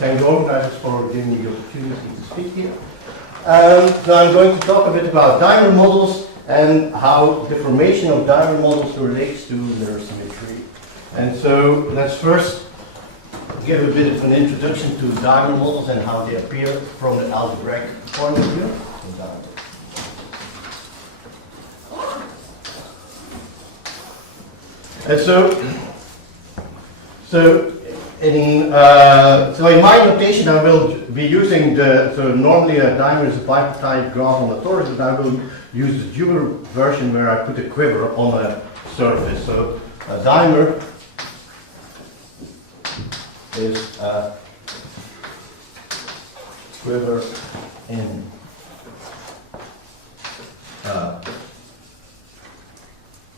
thank the organizers for giving me the opportunity to speak here. So I'm going to talk a bit about dimer models and how deformation of dimer models relates to their symmetry. And so let's first give a bit of an introduction to dimer models and how they appear from the algebraic point of view. And so in my notation I will be using so normally a dimer is a bipartite graph on a torus, but I will use the dual version where I put a quiver on a surface. So a dimer is a quiver in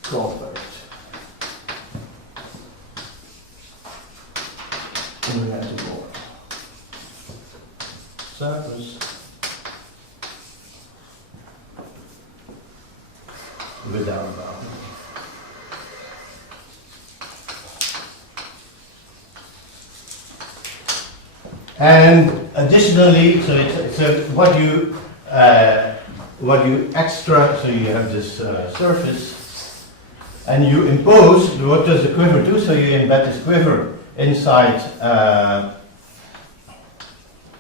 covered invertible surface without boundary. And additionally, so it's what you extra. So you have this surface, and you impose. What does the quiver do? So you embed this quiver inside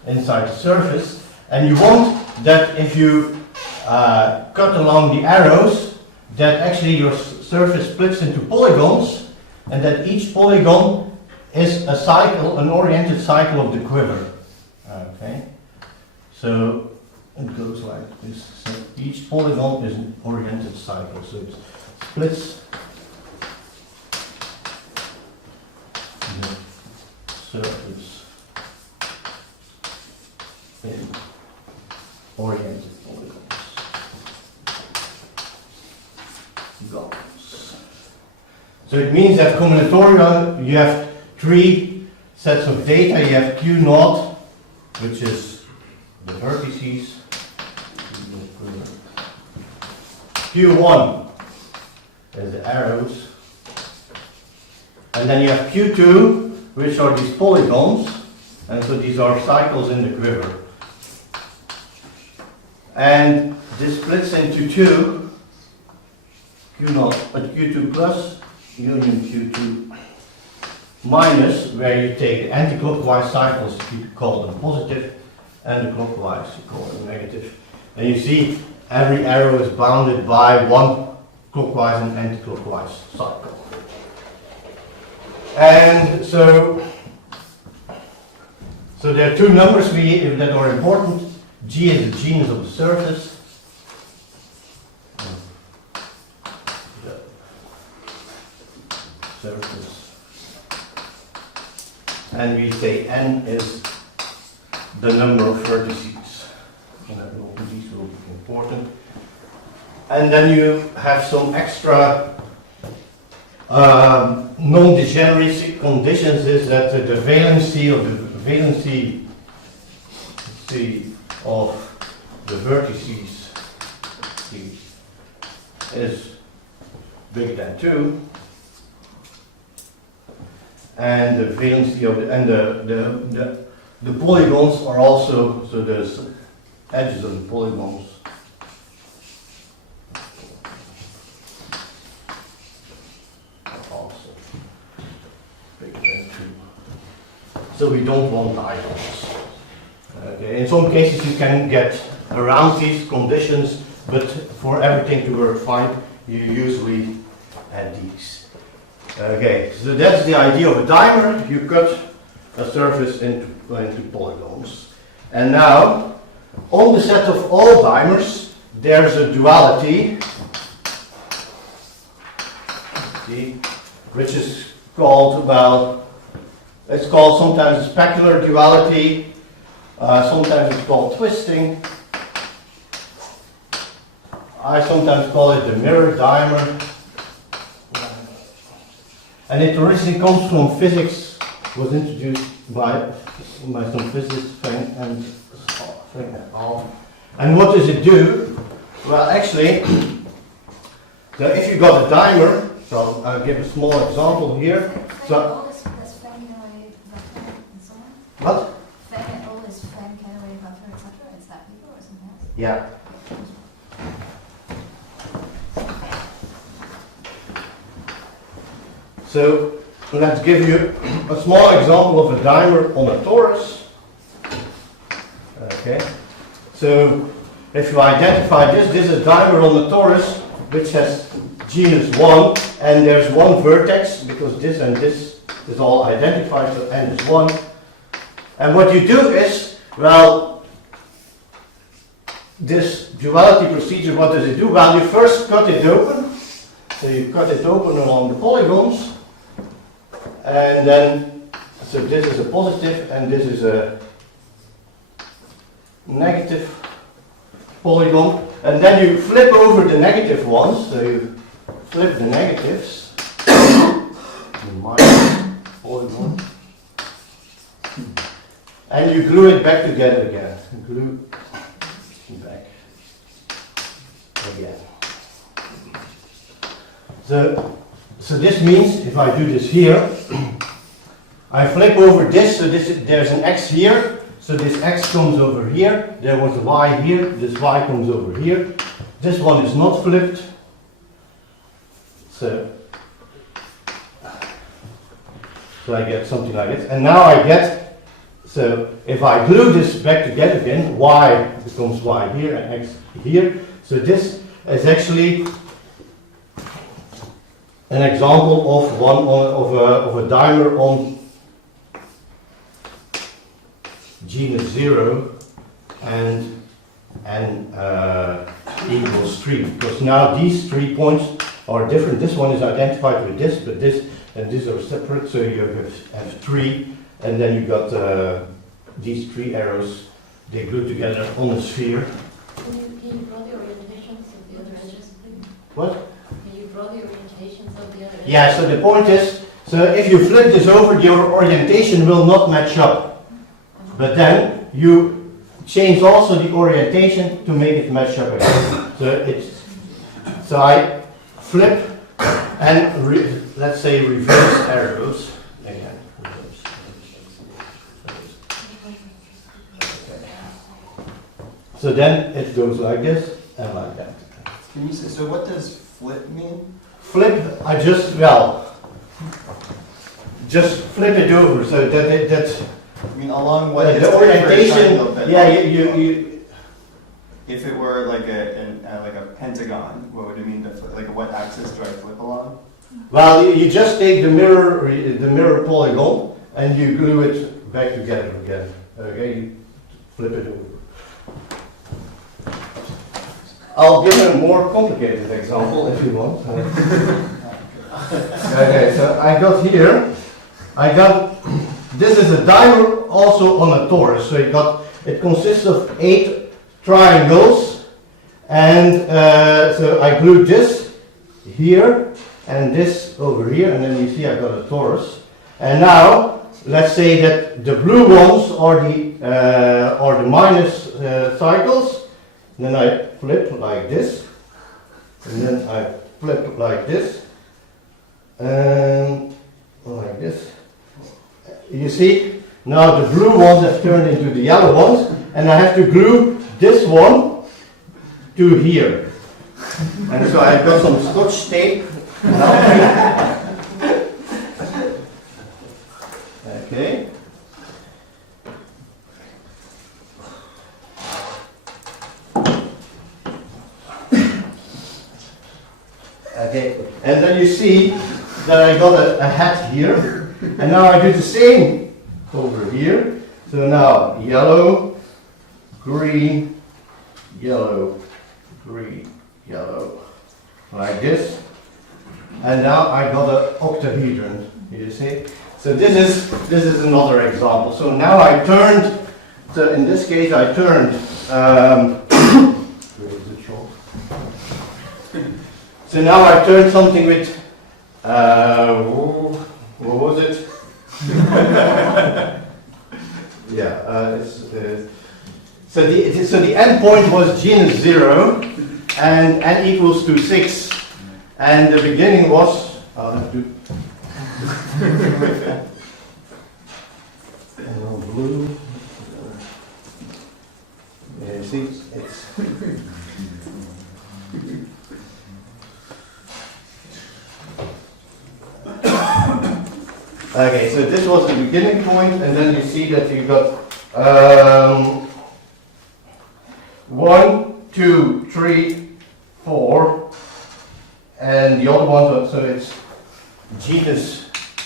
the surface, and you want that if you cut along the arrows, that actually your surface splits into polygons, and that each polygon is a cycle, an oriented cycle of the quiver. Okay, so it goes like this. So each polygon is an oriented cycle, so it splits the surface in oriented polygons. So it means that combinatorial, you have three sets of data. You have Q0, which is the vertices. Q1 is the arrows. And then you have Q2, which are these polygons. And so these are cycles in the quiver. And this splits into two, Q0, but Q2 plus union Q2 minus, where you take the anti-clockwise cycles, you call them positive, and the clockwise, you call them negative. And you see every arrow is bounded by one clockwise and anti-clockwise cycle. And so there are two numbers that are important. G is the genus of the surface. And we say n is the number of vertices. These will be important. And then you have some extra non-degeneracy conditions, is that the valency of the vertices is bigger than 2. And the valency of the polygons are also, so there's edges of the polygons are also bigger than 2. So we don't want diagonals. Okay. In some cases you can get around these conditions, but for everything to work fine, you usually add these. Okay, so that's the idea of a dimer. You cut a surface into polygons. And now, on the set of all dimers, there's a duality, which is called, well, it's called sometimes a specular duality, sometimes it's called twisting. I sometimes call it the mirror dimer. And it originally comes from physics, was introduced by some physicists, Frank and al. And what does it do? Well, actually, so if you got a dimer, so I'll give a small example here. So, what? Yeah. So let's give you a small example of a dimer on a torus. Okay. So if you identify this is a dimer on the torus which has genus 1, and there's one vertex because this and this is all identified, so n is 1. And what you do is, well, this duality procedure, what does it do? Well, you first cut it open. So you cut it open along the polygons. And then, so this is a positive and this is a negative polygon. And then you flip over the negative ones. So you flip the negatives. The minus polygon. And you glue it back together again. Glue back again. So this means if I do this here, I flip over this, so there's an x here, so this x comes over here, there was a y here, this y comes over here. This one is not flipped. So I get something like this. And now I get, so if I glue this back together again, y becomes y here and x here. So this is actually an example of of a dimer on genus 0 and equals 3, because now these 3 points are different. This one is identified with this, but this and this are separate, so you have 3, and then you got these 3 arrows, they glue together on a sphere. Can you draw the orientations of the other edges, please? What? Can you draw the orientations of the other edges? Yeah, so the point is, so if you flip this over, your orientation will not match up. But then you change also the orientation to make it match up again. So I flip and let's say reverse arrows again. Okay. So then it goes like this and like that. Can you say, so what does flip mean? Flip, I just flip it over, so that's I mean, along what the orientation. Yeah, you. If it were like a pentagon, what would it mean to flip? Like what axis do I flip along? Well, you just take the mirror polygon and you glue it back together again. Okay, you flip it over. I'll give a more complicated example if you want. Okay, so this is a dimer also on a torus. So it consists of 8 triangles, and so I glued this here and this over here, and then you see I got a torus. And now let's say that the blue ones are the minus cycles. Then I flip like this, and then I flip like this, and like this. You see, now the blue ones have turned into the yellow ones, and I have to glue this one to here. And so I've got some Scotch tape. Okay. Okay, and then you see that I got a hat here, and now I do the same over here. So now yellow, green, yellow, green, yellow, like this. And now I got an octahedron, you see. So this is another example. So now I turned, so in this case I turned, where is it short? So now I turned something with, what was it? Yeah, so the end point was genus 0, and n equals to 6, and the beginning was, I'll have to, and on blue, yeah, you see, it's Okay, so this was the beginning point, and then you see that you got 1, 2, 3, 4, and the other one, so it's genus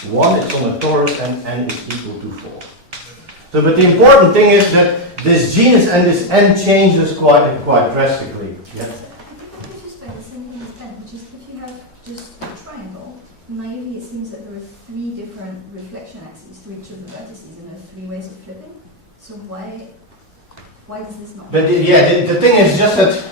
1, it's on a torus, and n is equal to 4. So, but the important thing is that this genus and this n changes quite drastically. Yeah. I think just by the same thing as Ben, which is if you have just a triangle, naively it seems that there are 3 different reflection axes to each of the vertices, and there are 3 ways of flipping. So why does this not? But the thing is just that,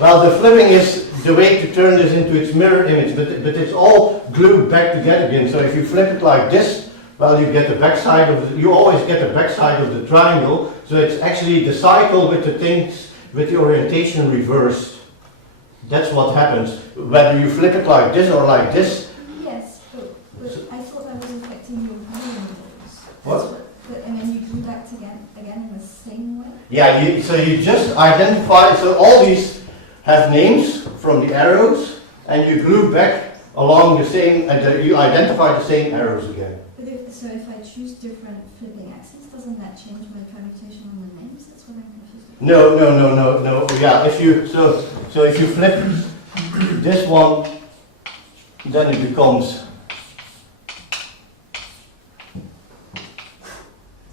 well, the flipping is the way to turn this into its mirror image, but it's all glued back together again. So if you flip it like this, well, you get the backside of you always get the backside of the triangle. So it's actually the cycle with the things with the orientation reversed. That's what happens. Whether you flip it like this or like this. Yes, but I thought that was affecting your viewing modes. What? And then you glue back again in the same way? Yeah, so you just identify, so all these have names from the arrows, and you glue back along the same, and you identify the same arrows again. But if I choose different flipping axes, doesn't that change my permutation on the names? That's what I'm confused about. No. Yeah, if you flip this one, then it becomes.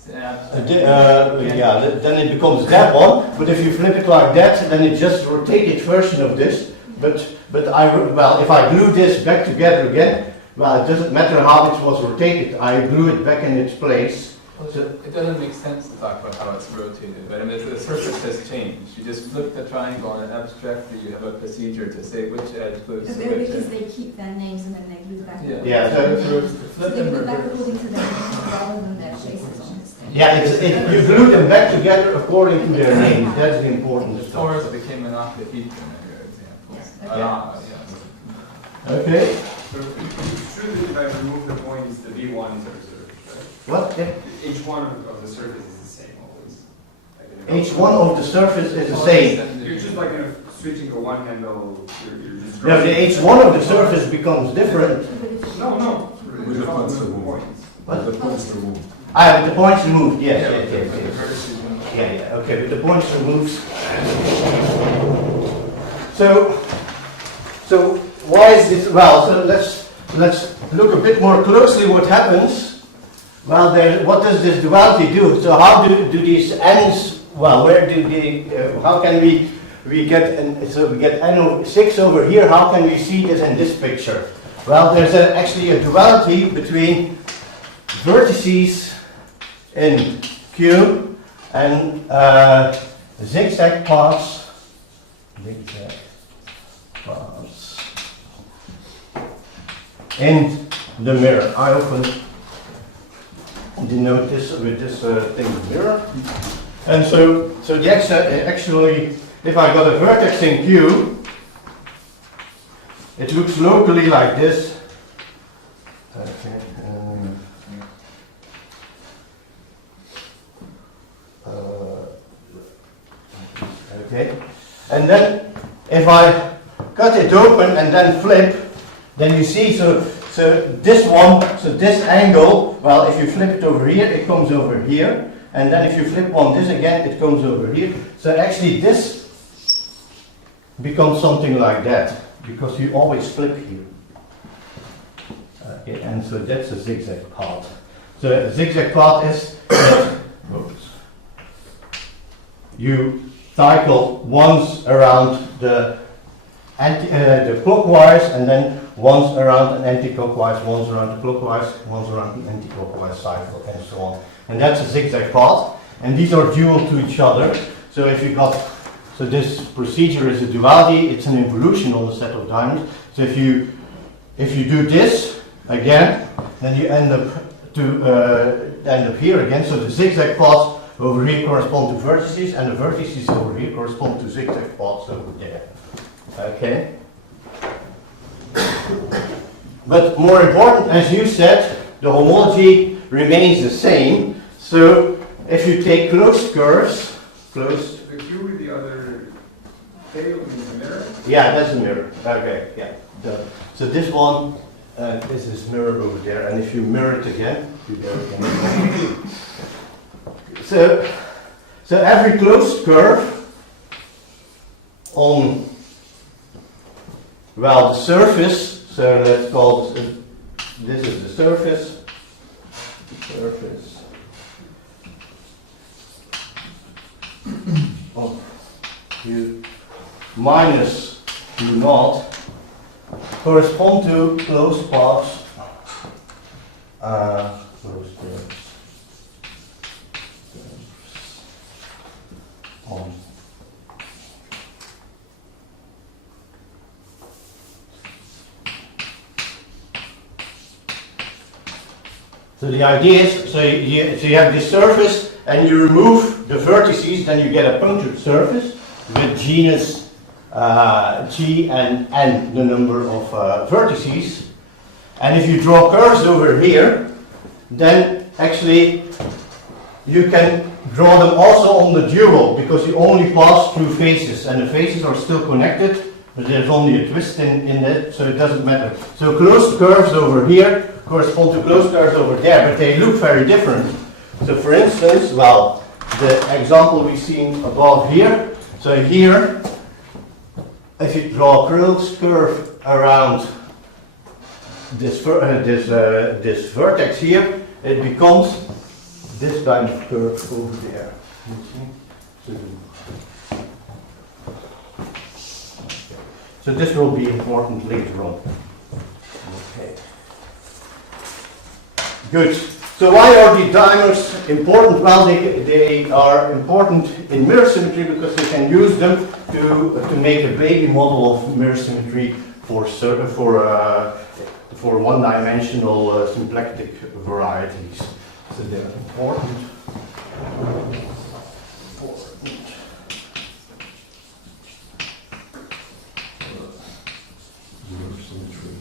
Then it becomes that one. But if you flip it like that, then it just rotated version of this. But if I glue this back together again, well, it doesn't matter how it was rotated. I glue it back in its place. Well, it doesn't make sense to talk about how it's rotated, but I mean, the surface has changed. You just flip the triangle, and abstractly, you have a procedure to say which edge glues to which Because edge. they keep their names and then they glue back. Yeah. So So flip they and glue back reverse. according to their names rather than their places on this thing. Yeah, you glue them back together according to their names. That's the important The stuff. Torus became an octahedron in your example. Yes, A okay. lot, yes. Okay. So it's true that if I remove the points, the V1 is observed, right? What? Yeah. H1 of the surface is the same always. H1 of the surface is the same. You're just like switching to one handle, you're just... No, the H1 of the surface becomes different. No. With the points removed. Points. What? The points removed. The points removed, yes. But the vertices don't. Yeah, okay, but the points removed. So why is this? Well, so let's look a bit more closely what happens. Well, what does this duality do? So how do these n's? Well, where do they? How can we get? So we get n6 over here. How can we see this in this picture? Well, there's actually a duality between vertices in Q and zigzag paths. In the mirror. I often denote this with this thing, mirror. And so the actually, if I got a vertex in Q, it looks locally like this. Okay. Okay. And then if I cut it open and then flip, then you see, so this one, so this angle, well, if you flip it over here, it comes over here. And then if you flip this again, it comes over here. So actually this becomes something like that, because you always flip here. Okay, and so that's a zigzag path. So a zigzag path is that you cycle once around the clockwise, and then once around an anti-clockwise, once around the clockwise, once around the anti-clockwise cycle, and so on. And that's a zigzag path, and these are dual to each other. So if you got, so this procedure is a duality, it's an involution on the set of diamonds. So if you do this again, then you end up here again. So the zigzag paths over here correspond to vertices, and the vertices over here correspond to zigzag paths over there. Okay. But more important, as you said, the homology remains the same. So if you take closed curves, closed. The Q with the other tail is a mirror? Yeah, that's a mirror. Okay, yeah. So this one is this mirror over there, and if you mirror it again, So every closed curve on, well, the surface, so let's call this is the surface, of U minus U naught correspond to closed paths, closed curves on so the idea is, so you have this surface and you remove the vertices, then you get a punctured surface with genus G and N, the number of vertices. And if you draw curves over here, then actually you can draw them also on the dual, because you only pass through faces, and the faces are still connected, but there's only a twist in it, so it doesn't matter. So closed curves over here correspond to closed curves over there, but they look very different. So for instance, well, the example we've seen above here, so here, if you draw a closed curve around this vertex here, it becomes this kind of curve over there. You see? So this will be important later on. Okay. Good. So why are the dimers important? Well, they are important in mirror symmetry because you can use them to make a baby model of mirror symmetry for one-dimensional symplectic varieties. So they're important. Mirror symmetry.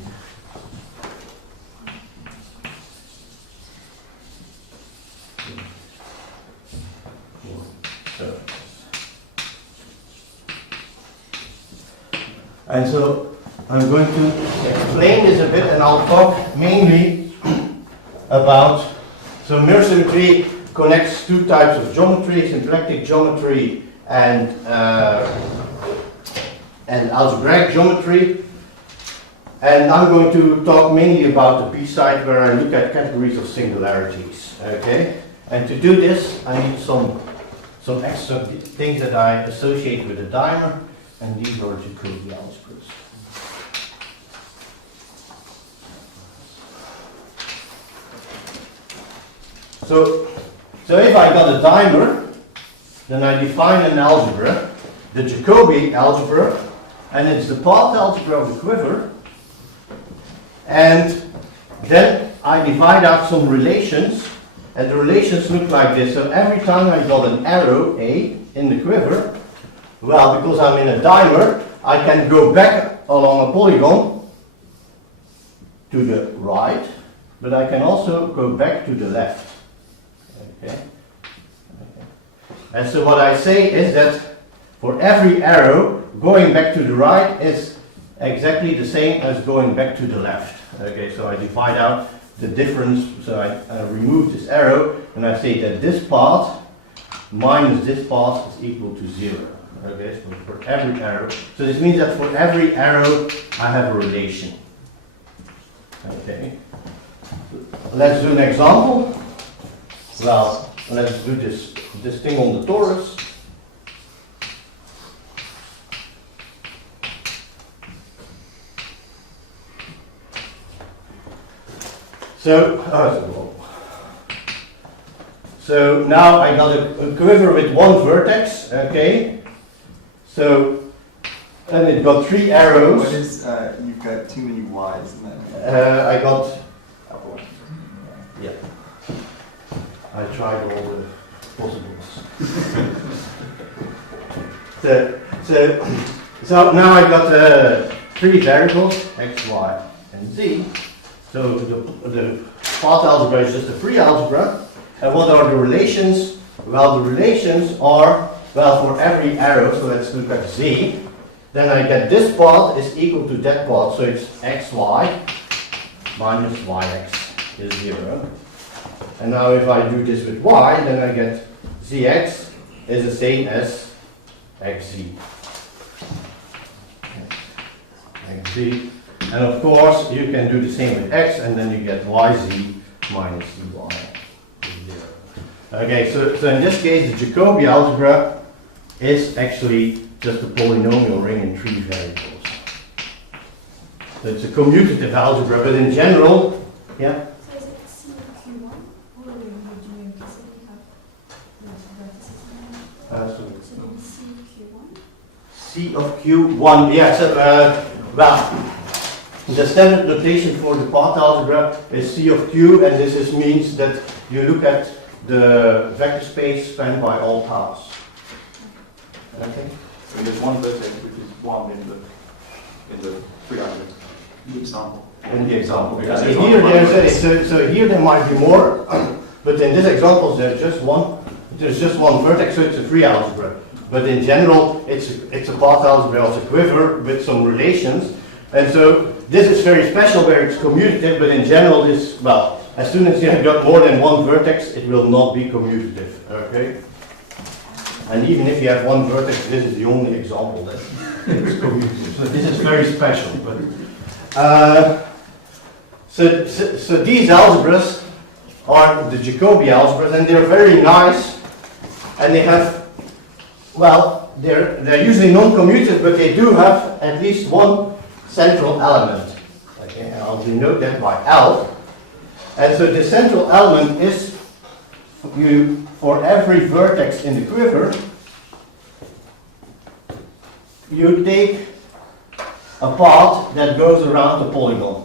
And so I'm going to explain this a bit, and I'll talk mainly about, so mirror symmetry connects two types of geometry, symplectic geometry and algebraic geometry. And I'm going to talk mainly about the B side, where I look at categories of singularities. Okay? And to do this, I need some extra things that I associate with the dimer, and these are Jacobi algebras. So if I got a dimer, then I define an algebra, the Jacobi algebra, and it's the path algebra of the quiver. And then I divide out some relations, and the relations look like this. So every time I got an arrow, A, in the quiver, well, because I'm in a dimer, I can go back along a polygon to the right, but I can also go back to the left. Okay. And so what I say is that for every arrow, going back to the right is exactly the same as going back to the left. Okay, so I divide out the difference, so I remove this arrow, and I say that this path minus this path is equal to 0. Okay, so for every arrow. So this means that for every arrow, I have a relation. Okay. Let's do an example. Well, let's do this thing on the torus. So now I got a quiver with one vertex, okay? So, and it got 3 arrows. What is, you've got too many Y's in that? I got, yeah. I tried all the possibles. so now I got 3 variables, x, y, and z. So the path algebra is just a free algebra. And what are the relations? Well, the relations are, well, for every arrow, so let's look at z, then I get this path is equal to that path, so it's xy minus yx is 0. And now if I do this with y, then I get zx is the same as xz. xz. And of course, you can do the same with x, and then you get yz minus dy. Okay, so in this case, the Jacobi algebra is actually just a polynomial ring in 3 variables. So it's a commutative algebra, but in general, yeah? So is it C of Q1, or are you doing basically have the vertices in there? So So maybe C of Q1? C of Q1, yeah, so, well, the standard notation for the path algebra is C of Q, and this means that you look at the vector space spanned by all paths. Okay? So there's one vertex which is 1 in the pre-algebra, the example. In the example. Because So there's here, only one vertex. so here there might be more, but in this example there's just one vertex, so it's a free algebra. But in general, it's a path algebra, it's a quiver with some relations. And so this is very special where it's commutative, but in general this, well, as soon as you have got more than one vertex, it will not be commutative, okay? And even if you have one vertex, this is the only example that it's commutative. So this is very special. But so these algebras are the Jacobi algebras, and they're very nice, and they have, well, they're usually non-commutative, but they do have at least one central element. Okay, and I'll denote that by L. And so the central element is for every vertex in the quiver, you take a path that goes around the polygon.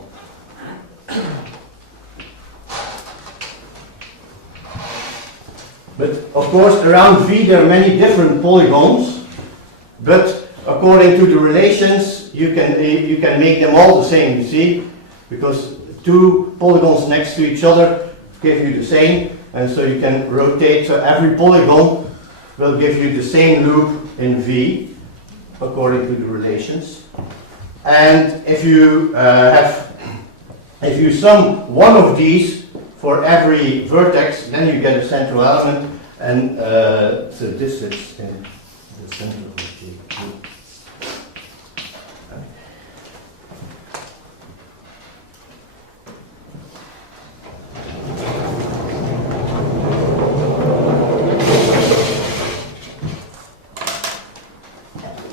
But of course, around V there are many different polygons, but according to the relations, you can make them all the same, you see, because two polygons next to each other give you the same, and so you can rotate, so every polygon will give you the same loop in V, according to the relations. And if you sum one of these for every vertex, then you get a central element, and so this sits in the center of the G.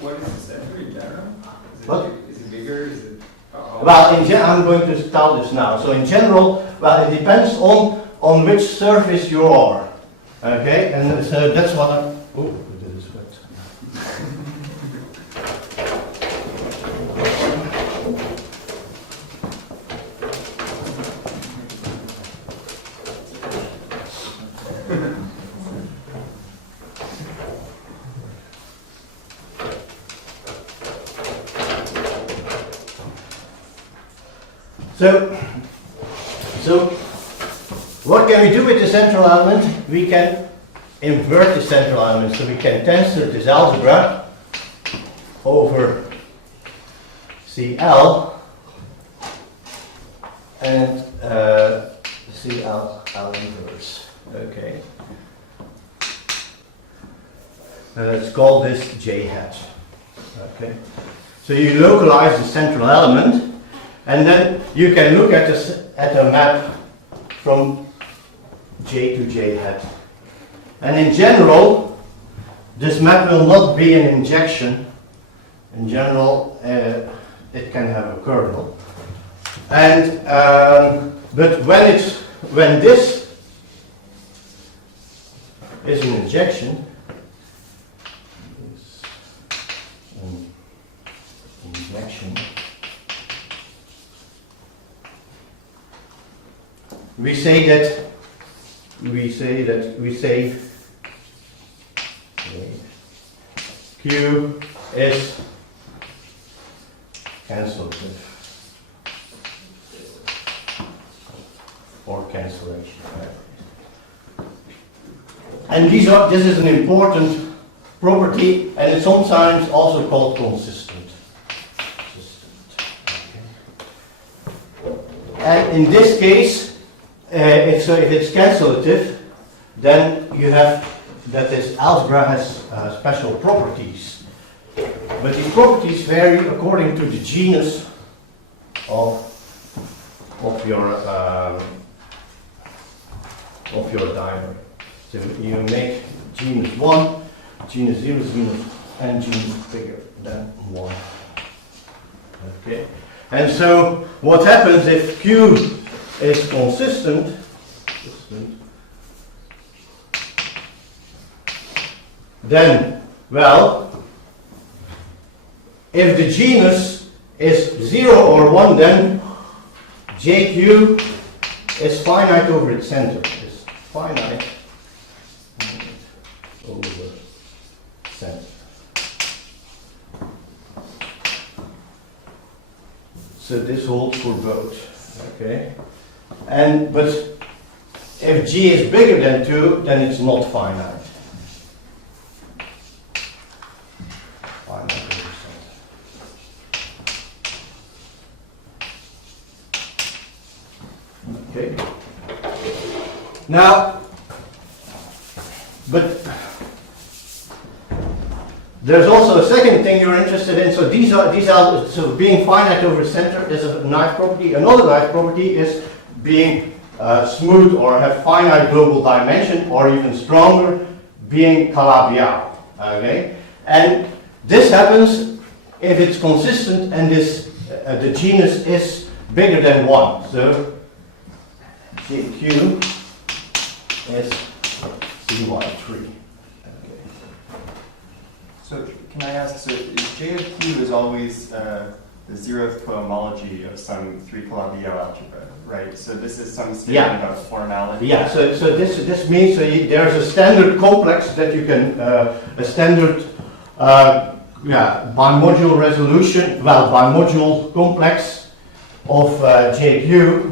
What is the center in general? What? Is it bigger? Is it? Well, I'm going to tell this now. So in general, well, it depends on which surface you are. Okay, and so that's what I'm. Oh, this is wet. So what can we do with the central element? We can invert the central element, so we can tensor this algebra over CL and CL inverse. Okay. Now let's call this J hat. Okay. So you localize the central element, and then you can look at a map from J to J hat. And in general, this map will not be an injection. In general, it can have a kernel. And but when this is an injection, we say Q is cancelative or cancellation. And this is an important property, and it's sometimes also called consistent. Okay. And in this case, if it's cancelative, then you have that this algebra has special properties. But these properties vary according to the genus of your diamond. So you make genus 1, genus 0, and genus bigger than 1. Okay. And so what happens if Q is consistent, then, well, if the genus is 0 or 1, then JQ is finite over its center. Is finite over center. So this holds for both. Okay. But if G is bigger than 2, then it's not finite. Okay. Now, but there's also a second thing you're interested in. So these are so being finite over center is a nice property. Another nice property is being smooth or have finite global dimension, or even stronger, being Calabi-Yau. Okay, and this happens if it's consistent and this the genus is bigger than 1. So JQ is CY3. Okay. So can I ask, so J of Q is always the zeroth cohomology of some 3 Calabi-Yau algebra, right? So this is some statement of formality. Yeah, so this means there's a standard complex that you can, a standard bimodule resolution, bimodule complex of JQ.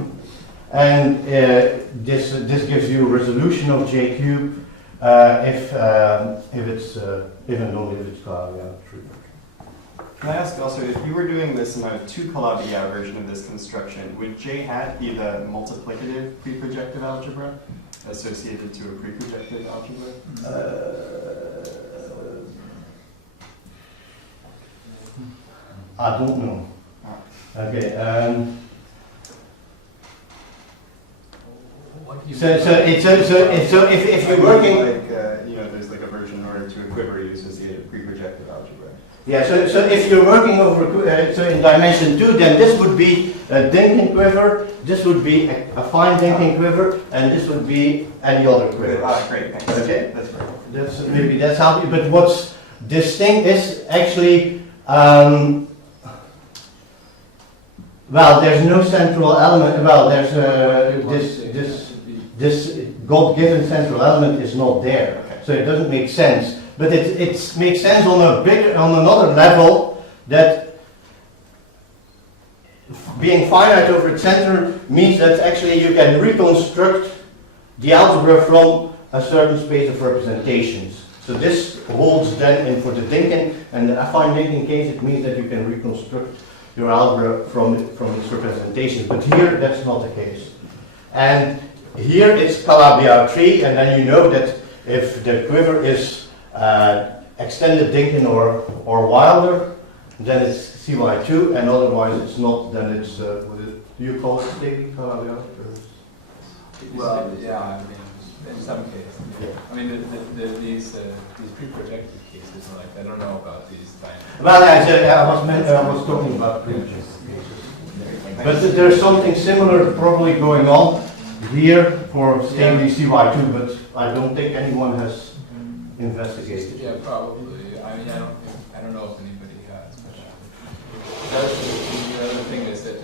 And this gives you a resolution of J cube if it's even only if it's Calabi-Yau true. Can I ask also, if you were doing this in a 2 Calabi-Yau version of this construction, would J hat be the multiplicative preprojective algebra associated to a preprojective algebra? I don't know. Okay. So if you're working like there's like a version in order to a quiver you associate a preprojective algebra. Yeah. So if you're working over so in dimension 2, then this would be a Dynkin quiver. This would be a fine Dynkin quiver, and this would be any other quiver. Great. Thanks. Okay. That's right. Maybe that's how. But what's distinct is actually. Well, there's no central element. Well, there's this God-given central element is not there, so it doesn't make sense. But it makes sense on another level, that being finite over its center means that actually you can reconstruct the algebra from a certain space of representations. So this holds then in for the Dynkin and the affine Dynkin case. It means that you can reconstruct your algebra from its representations, but here that's not the case. And here it's Calabi-Yau 3, and then you know that if the quiver is extended Dynkin or wilder, then it's CY2, and otherwise it's not, then it's, what do you call it, stable Calabi-Yau? Well, yeah, I mean, in some cases. Yeah. I mean, these pre-projected cases, like, I don't know about these times. Well, I was talking about pre-projected cases. But there's something similar probably going on here for stable CY2, but I don't think anyone has investigated. Yeah, probably. I mean, I don't know if anybody has. But the other thing is that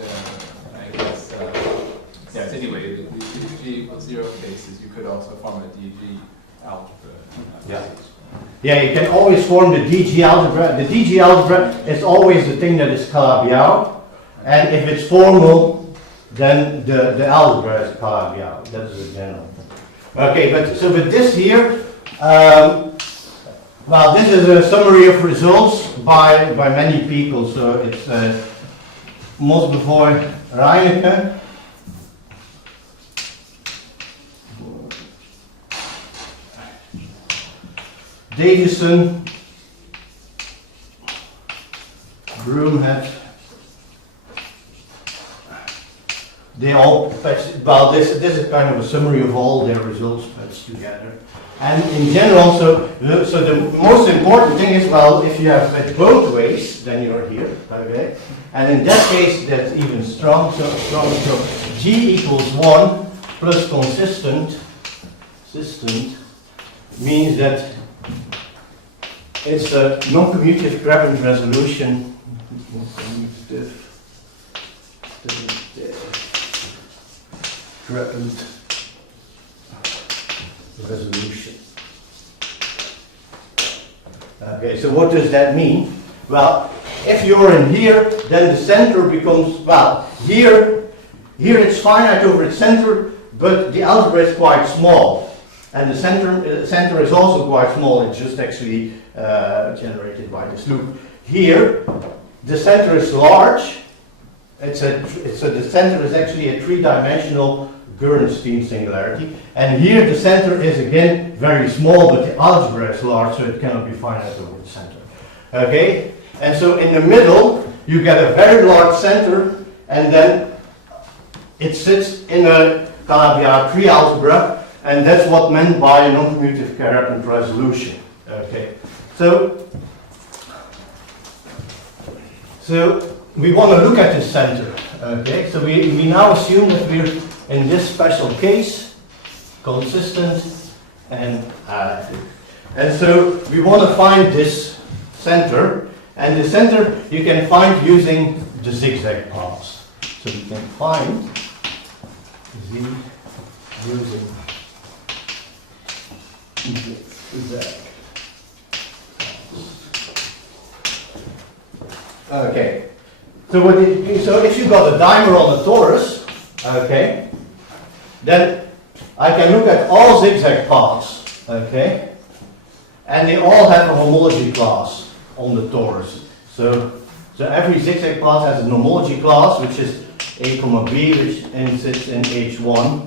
I guess. Yes, anyway, the G0 cases, you could also form a DG algebra. Yeah, you can always form the DG algebra. The DG algebra is always the thing that is Calabi-Yau, and if it's formal, then the algebra is Calabi-Yau. That is the general. Okay, but this here, well, this is a summary of results by many people. So it's Mosbevoy, Reinecke, Davison, Broomhead, they all patch, well, this is kind of a summary of all their results patched together. And in general, so the most important thing is, well, if you have it both ways, then you're here, okay? And in that case, that's even strong, so G equals 1 plus consistent means that it's a non-commutative Grabant resolution. Grabant resolution. Okay, so what does that mean? Well, if you're in here, then the center becomes, well, here it's finite over its center, but the algebra is quite small. And the center is also quite small, it's just actually generated by this loop. Here, the center is large, so the center is actually a three-dimensional Bernstein singularity. And here the center is again very small, but the algebra is large, so it cannot be finite over the center. Okay? And so in the middle, you get a very large center, and then it sits in a Calabi-Yau algebra, and that's what meant by a non-commutative Grabant resolution. Okay? So we want to look at the center. Okay? So we now assume that we're in this special case, consistent and additive. And so we want to find this center, and the center you can find using the zigzag paths. So we can find Z using zigzag. Okay. So if you got a dimer on a torus, okay, then I can look at all zigzag paths, okay, and they all have a homology class on the torus. So every zigzag path has an homology class, which is A comma B, which sits in H1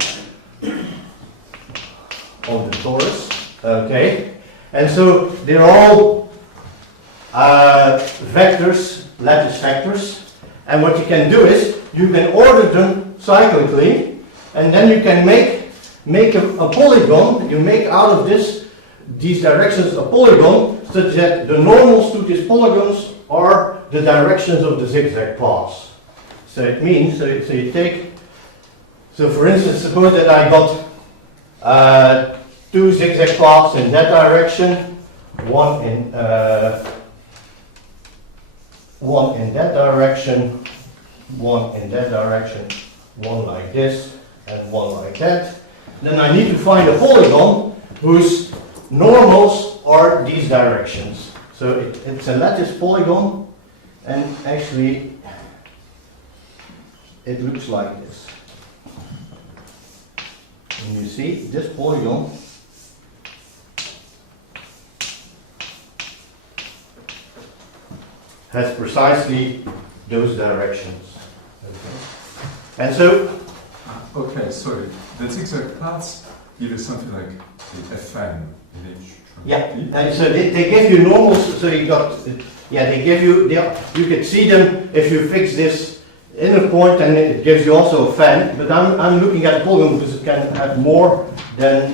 of the torus, okay, and so they're all vectors, lattice vectors, and what you can do is you can order them cyclically. And then you can make a polygon. You make out of these directions a polygon, such that the normals to these polygons are the directions of the zigzag paths. So it means, so you take, so for instance, suppose that I got two zigzag paths in that direction, one in that direction, one in that direction, one like this, and one like that. Then I need to find a polygon whose normals are these directions. So it's a lattice polygon, and actually it looks like this. And you see, this polygon has precisely those directions. Okay. And so, okay, sorry. The zigzag paths give you something like the Fn in each. yeah, and so they give you normals. So you got, yeah, they give you. You can see them if you fix this inner point, and it gives you also a fan. But I'm looking at a polygon because it can have more than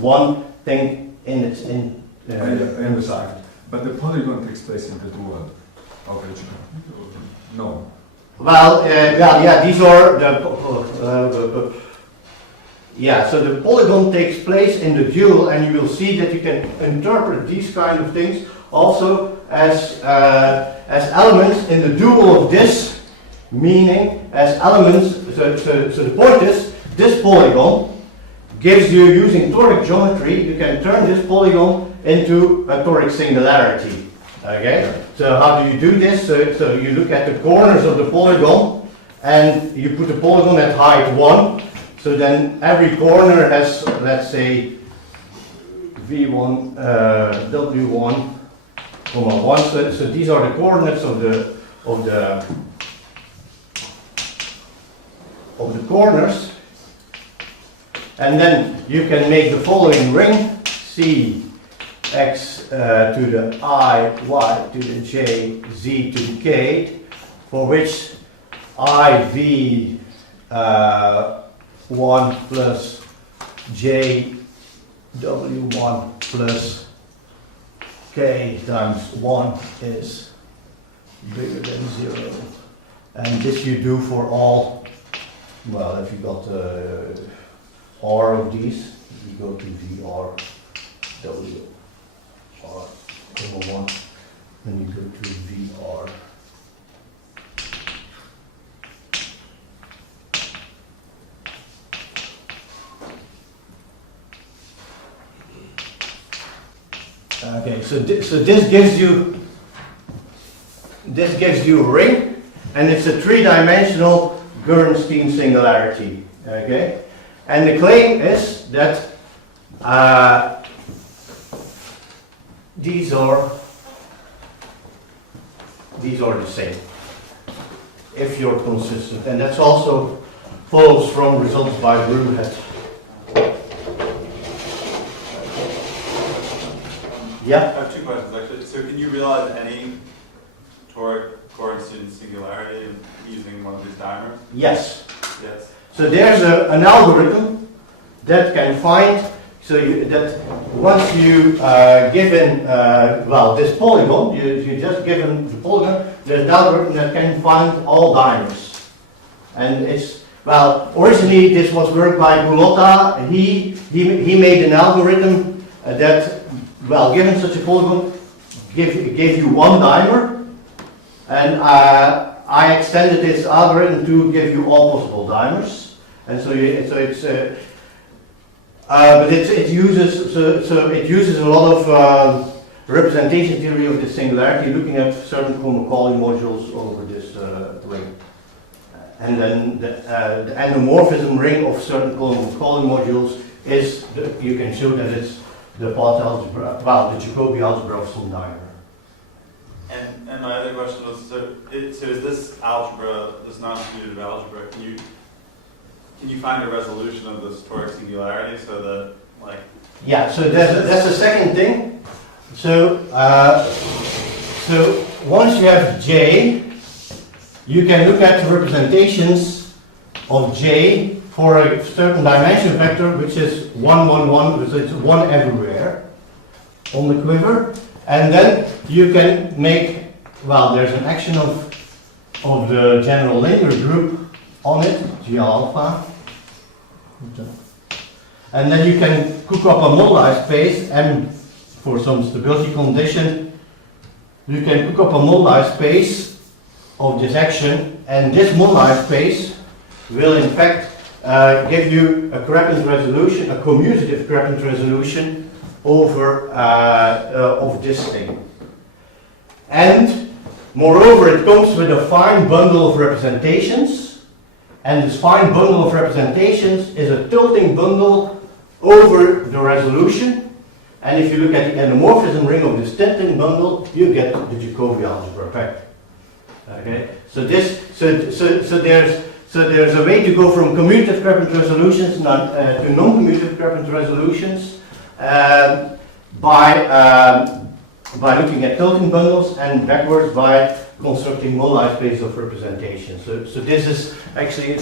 one thing in its inside. But the polygon takes place in the dual of each. No. Well, yeah, these are the. Yeah, so the polygon takes place in the dual, and you will see that you can interpret these kind of things also as elements in the dual of this, meaning as elements. So the point is, this polygon gives you, using toric geometry, you can turn this polygon into a toric singularity. Okay, so how do you do this? So you look at the corners of the polygon, and you put the polygon at height 1. So then every corner has, let's say, V1, W1, comma 1. So these are the coordinates of the corners. And then you can make the following ring: C x to the I, y to the j, z to the k, for which I, v 1 plus j, w1 plus k times 1 is bigger than 0. And this you do for all, well, if you got r of these, you go to vr, w, r, comma 1, then you go to vr. Okay, so this gives you a ring, and it's a three-dimensional Bernstein singularity. Okay, and the claim is that these are the same if you're consistent, and that's also follows from results by Brewhead. Yeah. I have two questions actually. So can you realize any toric coincident singularity using one of these dimers? Yes. Yes. So there's an algorithm that can find, that once you given, well, this polygon, you just given the polygon, there's an algorithm that can find all dimers. And it's, well, originally this was worked by Gulotta. He made an algorithm that, well, given such a polygon, gave you one dimer, and I extended this algorithm to give you all possible dimers, and so it uses a lot of representation theory of the singularity, looking at certain Macaulay modules over this ring, and then the endomorphism ring of certain Macaulay modules is you can show that it's the Pot algebra, well, the Jacobi algebra of some dimer. And my other question was, so is this algebra, this non-commutative algebra, can you find a resolution of this toric singularity so that, like... Yeah, so that's the second thing. So once you have J, you can look at the representations of J for a certain dimension vector, which is 1, 1, 1, so it's 1 everywhere on the quiver. And then you can make, well, there's an action of the general linear group on it, G alpha. And then you can cook up a moduli space, and for some stability condition, you can cook up a moduli space of this action, and this moduli space will in fact give you a Krappen's resolution, a commutative Krappen's resolution over of this thing. And moreover, it comes with a fine bundle of representations, and this fine bundle of representations is a tilting bundle over the resolution. And if you look at the endomorphism ring of this tilting bundle, you get the Jacobi algebra back. Okay, so there's a way to go from commutative Krappen's resolutions to non-commutative Krappen's resolutions by looking at tilting bundles, and backwards by constructing moduli space of representation. So this is actually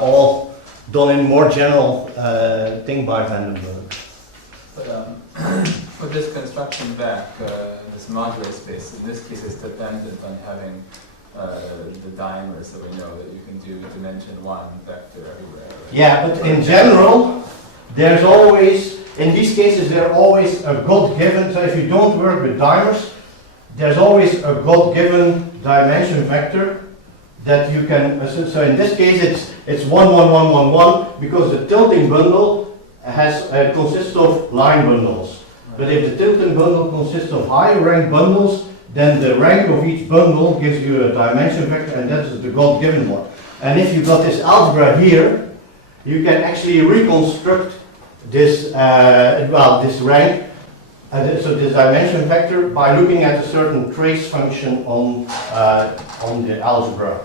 all done in more general thing by Vandenberg. But for this construction back, this modular space, in this case, is dependent on having the dimer, so we know that you can do dimension 1 vector everywhere. Right? Yeah, but in general, there's always, in these cases, there's always a God-given, so if you don't work with dimers, there's always a God-given dimension vector that you can, so in this case it's 1, 1, 1, 1, 1, because the tilting bundle consists of line bundles. But if the tilting bundle consists of higher rank bundles, then the rank of each bundle gives you a dimension vector, and that's the God-given one. And if you've got this algebra here, you can actually reconstruct this, this rank, so this dimension vector, by looking at a certain trace function on the algebra.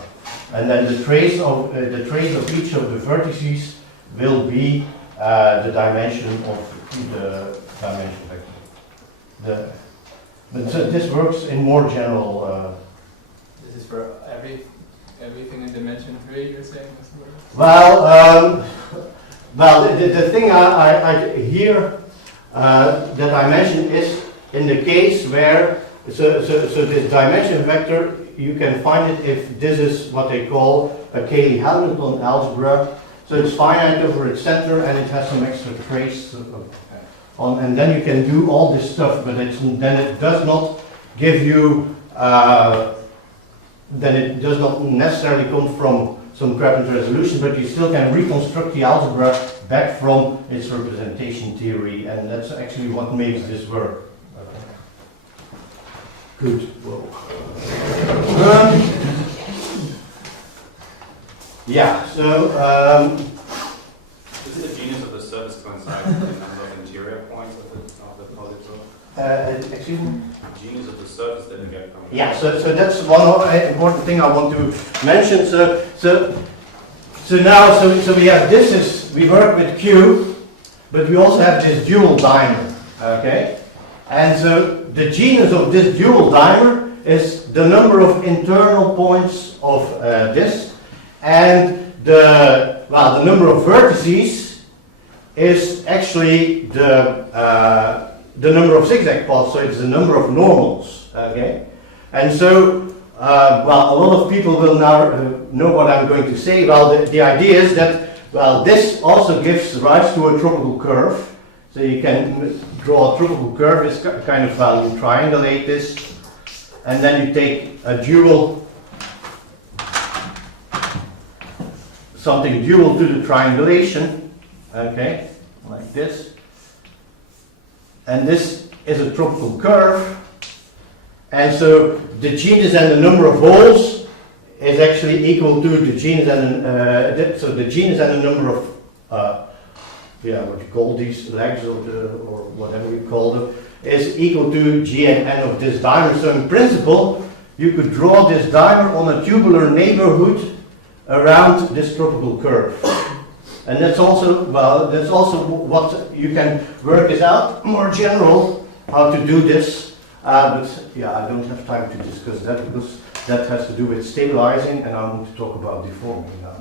And then the trace of each of the vertices will be the dimension of the dimension vector. But so this works in more general. This is for everything in dimension 3, you're saying? Well, the thing I here that I mentioned is in the case where so this dimension vector, you can find it if this is what they call a Cayley-Hamilton algebra. So it's finite over its center and it has some extra trace on, and then you can do all this stuff, but then it does not give you, then it does not necessarily come from some cramped resolution, but you still can reconstruct the algebra back from its representation theory, and that's actually what makes this work. Good. Whoa. Yeah, so Is it the genus of the surface coincide with the number of interior points of the polytope? excuse me? Genus of the surface that you get from it. Yeah, so that's one important thing I want to mention. So we have this we work with Q, but we also have this dual dimer. Okay, and so the genus of this dual dimer is the number of internal points of this, and the number of vertices is actually the number of zigzag paths, so it's the number of normals. Okay, and so a lot of people will now know what I'm going to say. Well, the idea is that this also gives rise to a tropical curve. So you can draw a tropical curve. It's kind of you triangulate this, and then you take a dual, something dual to the triangulation. Okay, like this. And this is a tropical curve, and so the genus and the number of holes is actually equal to the genus and so the genus and the number of what you call these legs or whatever you call them is equal to G and N of this dimer. So in principle, you could draw this dimer on a tubular neighborhood around this tropical curve. And that's also what you can work this out more general how to do this. But yeah, I don't have time to discuss that because that has to do with stabilizing, and I want to talk about deforming now.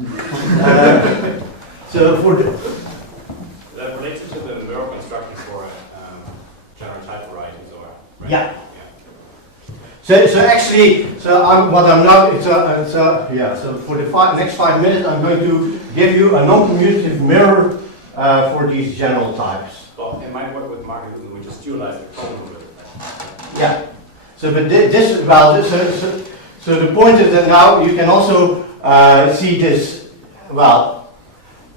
So for that relates to the neural construction for general type varieties, or right? Yeah. So actually, so for the next 5 minutes, I'm going to give you a non-commutative mirror for these general types. Well, it might work with Mark, we just dualize the problem with it. Yeah. So, but so the point is that now you can also see this. Well,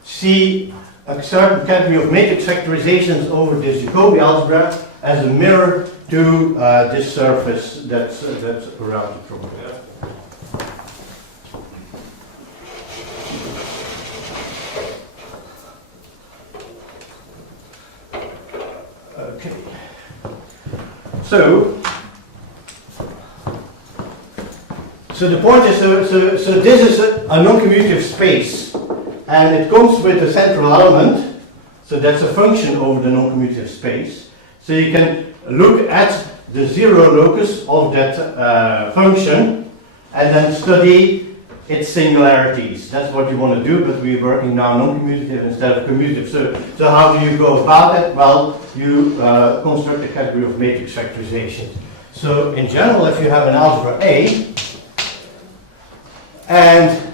see a certain category of matrix factorizations over this Jacobi algebra as a mirror to this surface that's around the tropical. Okay. So the point is, so this is a non-commutative space, and it comes with a central element. So that's a function over the non-commutative space. So you can look at the zero locus of that function and then study its singularities. That's what you want to do, but we're working now non-commutative instead of commutative. So how do you go about it? Well, you construct a category of matrix factorization. So in general, if you have an algebra A and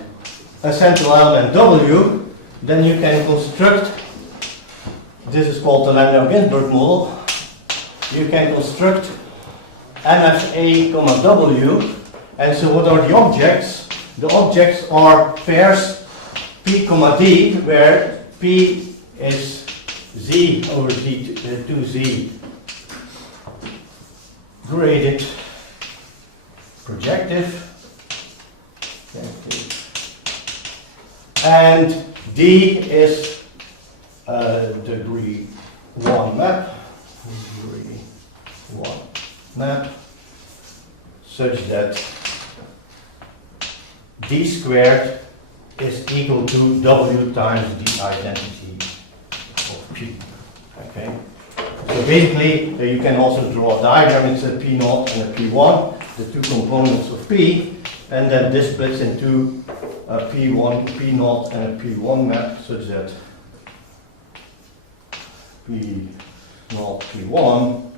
a central element W, then you can construct, this is called the Lambda-Ginsburg model. You can construct MFA, W, and so what are the objects? The objects are pairs P, D, where P is Z over Z, 2Z graded projective, and D is degree 1 map. Degree 1 map, such that D squared is equal to W times the identity of P. Okay, so basically, you can also draw a diagram. It's a P0 and a P1, the two components of P, and then this splits into a P1, P0 and a P1 map, such that P0, P1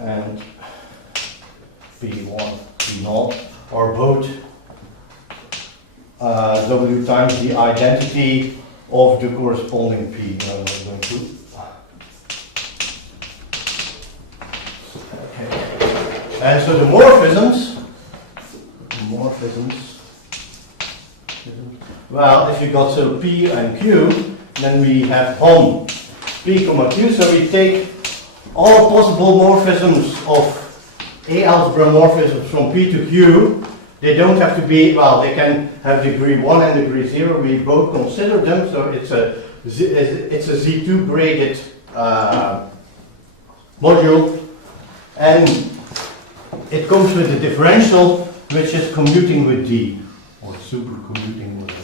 and P1, P0 are both W times the identity of the corresponding P. I'm not going to. Okay. And so the morphisms, well, if you got so P and Q, then we have HOM P comma Q, so we take all possible morphisms of A algebra morphisms from P to Q. They don't have to be, well, they can have degree 1 and degree 0. We both consider them, so it's a Z2 graded module. And it comes with a differential which is commuting with D, or super commuting with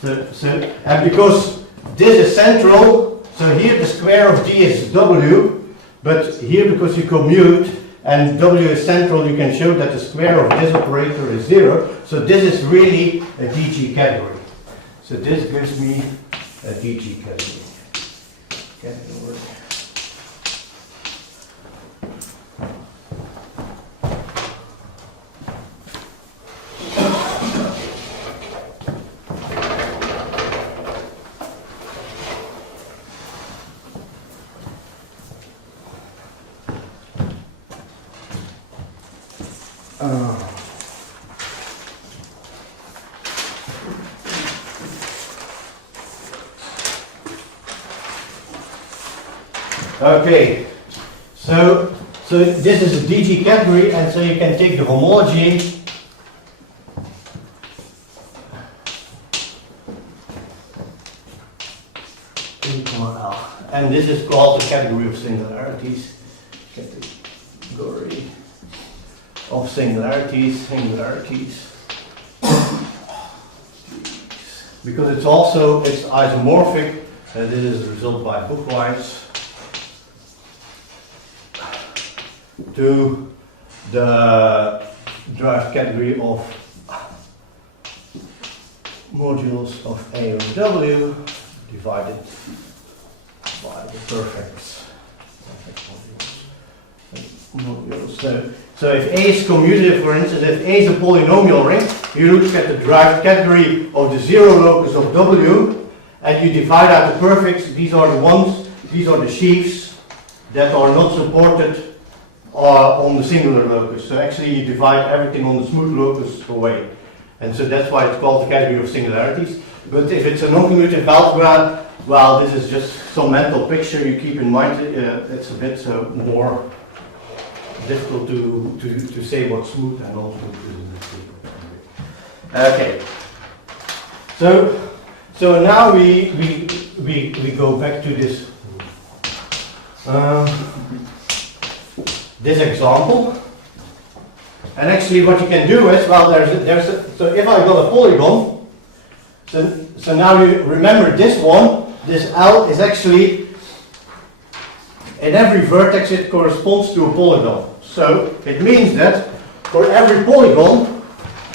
D. And because this is central, so here the square of D is W, but here because you commute, and W is central, you can show that the square of this operator is 0. So this is really a DG category. So this gives me a DG category. Okay, so this is a DG category, and so you can take the homology and this is called the category of singularities. Category of singularities. Because it's isomorphic, and this is the result by Bocklandt to the derived category of modules of A over W divided by the perfect modules. So if A is commutative, for instance, if A is a polynomial ring, you look at the derived category of the zero locus of W, and you divide out the perfects. These are the sheaves that are not supported on the singular locus. So actually you divide everything on the smooth locus away. And so that's why it's called the category of singularities. But if it's a non-commutative algebra, well, this is just some mental picture you keep in mind. It's a bit more difficult to say what's smooth and non-smooth is in this paper. Okay. So now we go back to this this example, and actually what you can do is, well, so if I got a polygon, so now you remember this one, this L is actually, in every vertex it corresponds to a polygon. So it means that for every polygon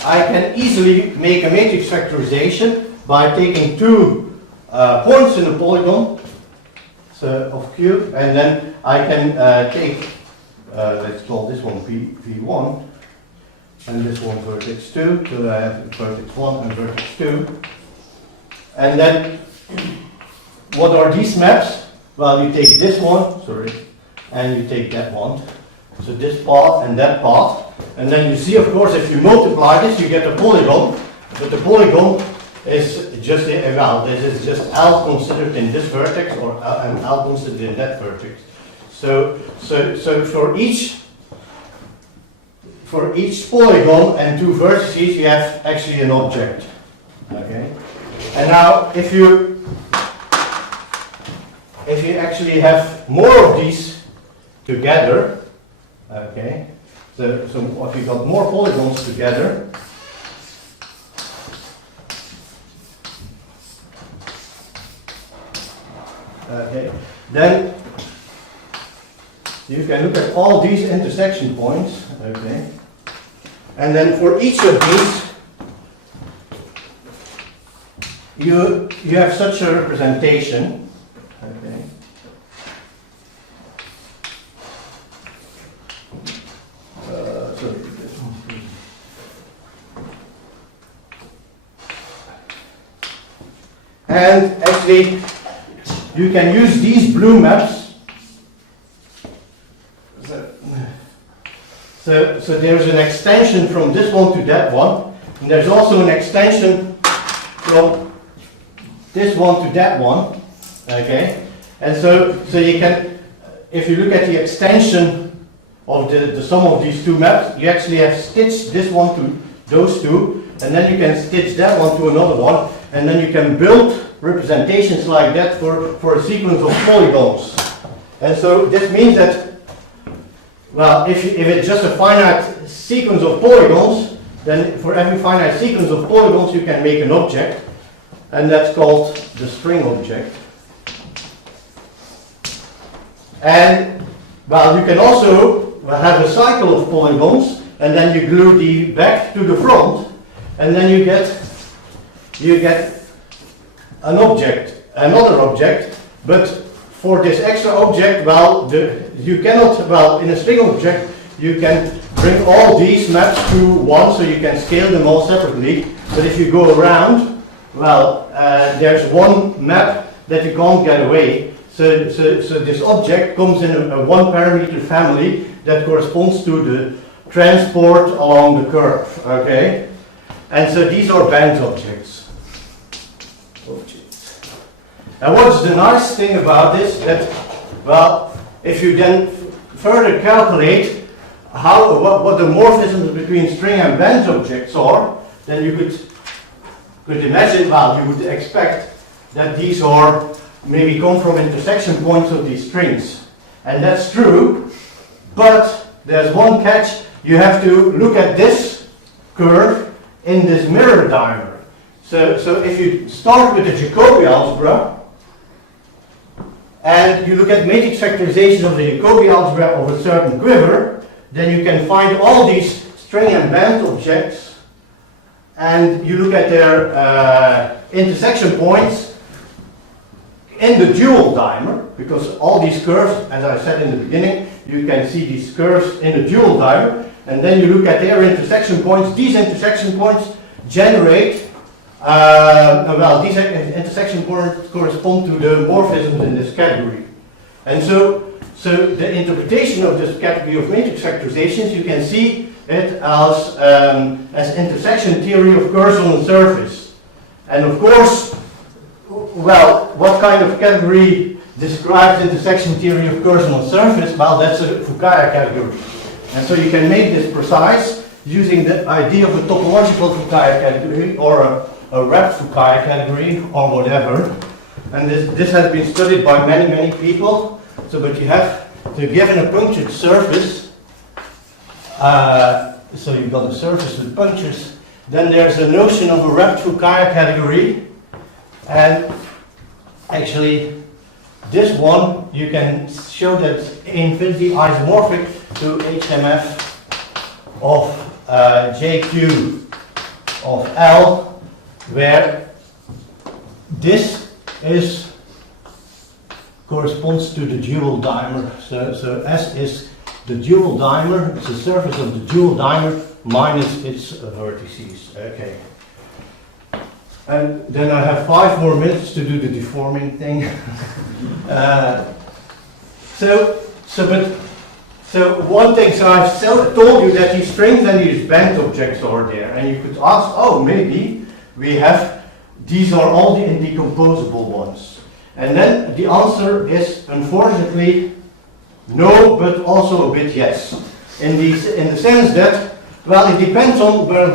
I can easily make a matrix factorization by taking two points in the polygon of Q, and then I can take let's call this one V1, and this one vertex 2, so I have vertex 1 and vertex 2. And then, what are these maps? Well, you take this one, and you take that one. So this path and that path. And then you see, of course, if you multiply this, you get a polygon. But the polygon is just, this is just L considered in this vertex, or L considered in that vertex. So for each polygon and two vertices, you have actually an object. Okay. And now, if you actually have more of these together, okay. So if you got more polygons together, okay, then you can look at all these intersection points, okay? And then for each of these, you have such a representation, okay? So this one, please. And actually, you can use these blue maps. So there's an extension from this one to that one, and there's also an extension from this one to that one, okay? And so you can, if you look at the extension of the sum of these two maps, you actually have stitched this one to those two, and then you can stitch that one to another one, and then you can build representations like that for a sequence of polygons. And so this means that, well, if it's just a finite sequence of polygons, then for every finite sequence of polygons you can make an object, and that's called the string object. And, well, you can also have a cycle of polygons, and then you glue the back to the front, and then you get an object, another object, but for this extra object, well, you cannot, well, in a string object, you can bring all these maps to one, so you can scale them all separately, but if you go around, well, there's one map that you can't get away, so this object comes in a one parameter family that corresponds to the transport along the curve, okay? And so these are band objects. And what's the nice thing about this, that, well, if you then further calculate what the morphisms between string and band objects are, then you could imagine, well, you would expect that these are maybe come from intersection points of these strings. And that's true, but there's one catch. You have to look at this curve in this mirror diagram. So if you start with the Jacobi algebra, and you look at matrix factorization of the Jacobi algebra of a certain quiver, then you can find all these string and band objects, and you look at their intersection points in the dual dimer, because all these curves, as I said in the beginning, you can see these curves in the dual dimer, and then you look at their intersection points. These intersection points generate well, these intersection points correspond to the morphisms in this category. And so the interpretation of this category of matrix factorizations, you can see it as intersection theory of curves on the surface. And of course, well, what kind of category describes intersection theory of curves on the surface? Well, that's a Fukaya category. And so you can make this precise using the idea of a topological Fukaya category, or a wrapped Fukaya category, or whatever. And this has been studied by many people. So, but you have to, given a punctured surface, so you've got a surface with punctures, then there's a notion of a wrapped Fukaya category. And actually, this one, you can show that infinity isomorphic to HMF of JQ of L, where this corresponds to the dual dimer. So S is the dual dimer, it's the surface of the dual dimer minus its vertices. Okay. And then I have 5 more minutes to do the deforming thing. So one thing, so I've still told you that these strings and these band objects are there, and you could ask, oh, maybe we have, these are all the indecomposable ones. And then the answer is, unfortunately, no, but also a bit yes. In the sense that, well, it depends on where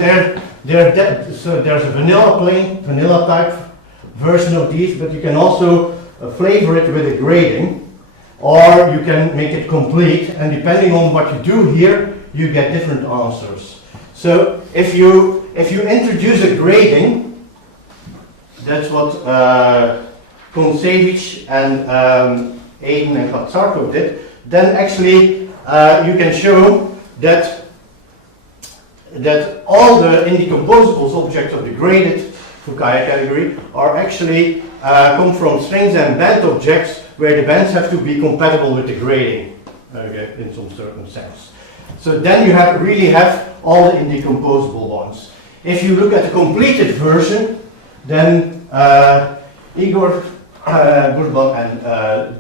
so there's a vanilla type version of these, but you can also flavor it with a grading, or you can make it complete, and depending on what you do here, you get different answers. So if you introduce a grading, that's what Kontsevich and Aiden and Katsarkov did. then actually you can show that all the indecomposables objects of the graded Fukaya category are actually come from strings and band objects where the bands have to be compatible with the grading, okay, in some certain sense. So then you really have all the indecomposable ones. If you look at the completed version, then Igor, Gurban and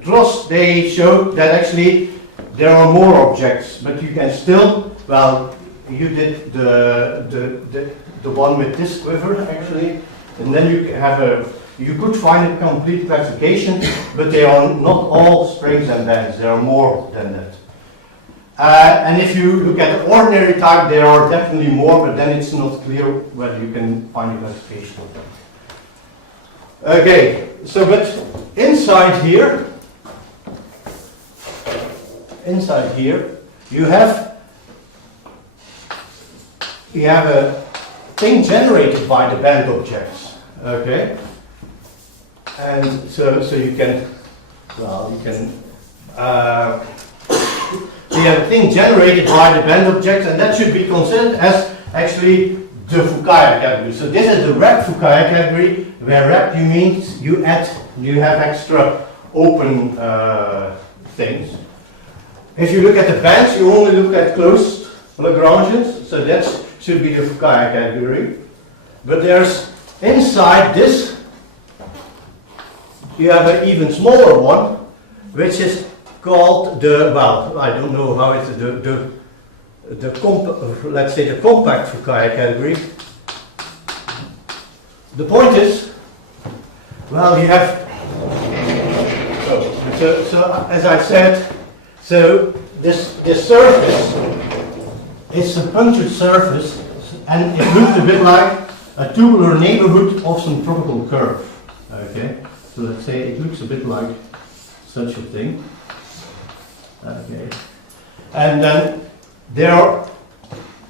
Drost, they show that actually there are more objects, but you can still, well, you did the one with this quiver actually, and then you could find a complete classification, but they are not all strings and bands, there are more than that. And if you look at the ordinary type, there are definitely more, but then it's not clear whether you can find a classification of them. Okay, so but inside here, you have a thing generated by the band objects. Okay, and so you can, well, you can. So you have a thing generated by the band objects, and that should be considered as actually the Fukaya category. So this is the wrapped Fukaya category, where wrapped means you have extra open things. If you look at the bands, you only look at closed Lagrangians, so that should be the Fukaya category. But there's inside this, you have an even smaller one, which is called the, well, I don't know how it's let's say the compact Fukaya category. The point is, well, you have, so as I said, so this surface is a punctured surface, and it looks a bit like a tubular neighborhood of some tropical curve. Okay, so let's say it looks a bit like such a thing. Okay, and then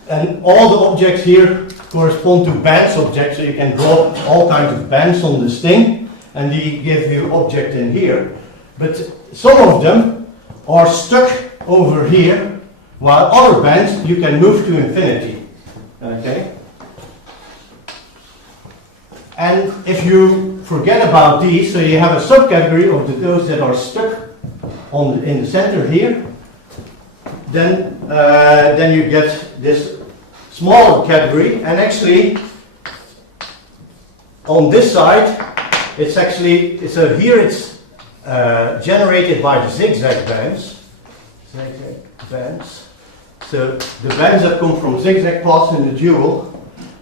and all the objects here correspond to bands objects, so you can draw all kinds of bands on this thing, and they give you object in here. But some of them are stuck over here, while other bands you can move to infinity. Okay? And if you forget about these, so you have a subcategory of those that are stuck in the center here, then you get this smaller category, and actually on this side it's actually, so here it's generated by the zigzag bands. So the bands that come from zigzag paths in the dual,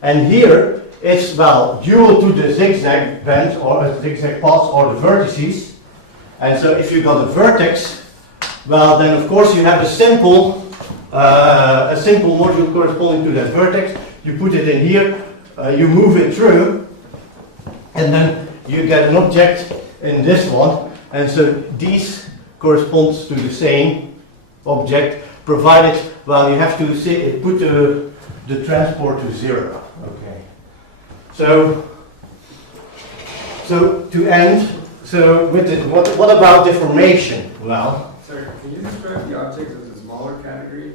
and here it's, well, dual to the zigzag bands or zigzag paths or the vertices. And so if you got a vertex, well, then of course you have a simple module corresponding to that vertex. You put it in here, you move it through, and then you get an object in this one. And so these corresponds to the same object, provided, well, you have to put the transport to 0. Okay. So to end, so with it, what about deformation? Well, sorry, can you describe the objects as a smaller category?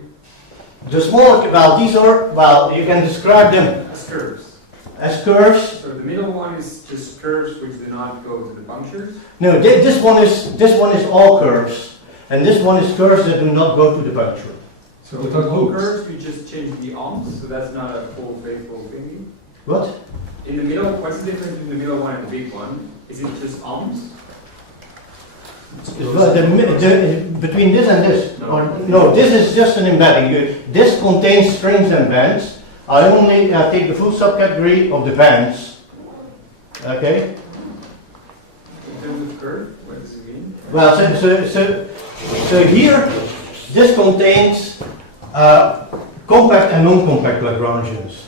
the smaller, well, these are, well, you can describe them As curves. as curves. So the middle one is just curves which do not go to the punctures? No, this one is all curves, and this one is curves that do not go to the puncture. So with all curves, we just change the ohms, so that's not a full faithful thingy. What? In the middle, what's the difference between the middle one and the big one? Is it just ohms? Well, between this and this? No, this is just an embedding. This contains strings and bands. I only take the full subcategory of the bands. Okay? In terms of curve, what does it mean? Well, so here, this contains compact and non-compact Lagrangians.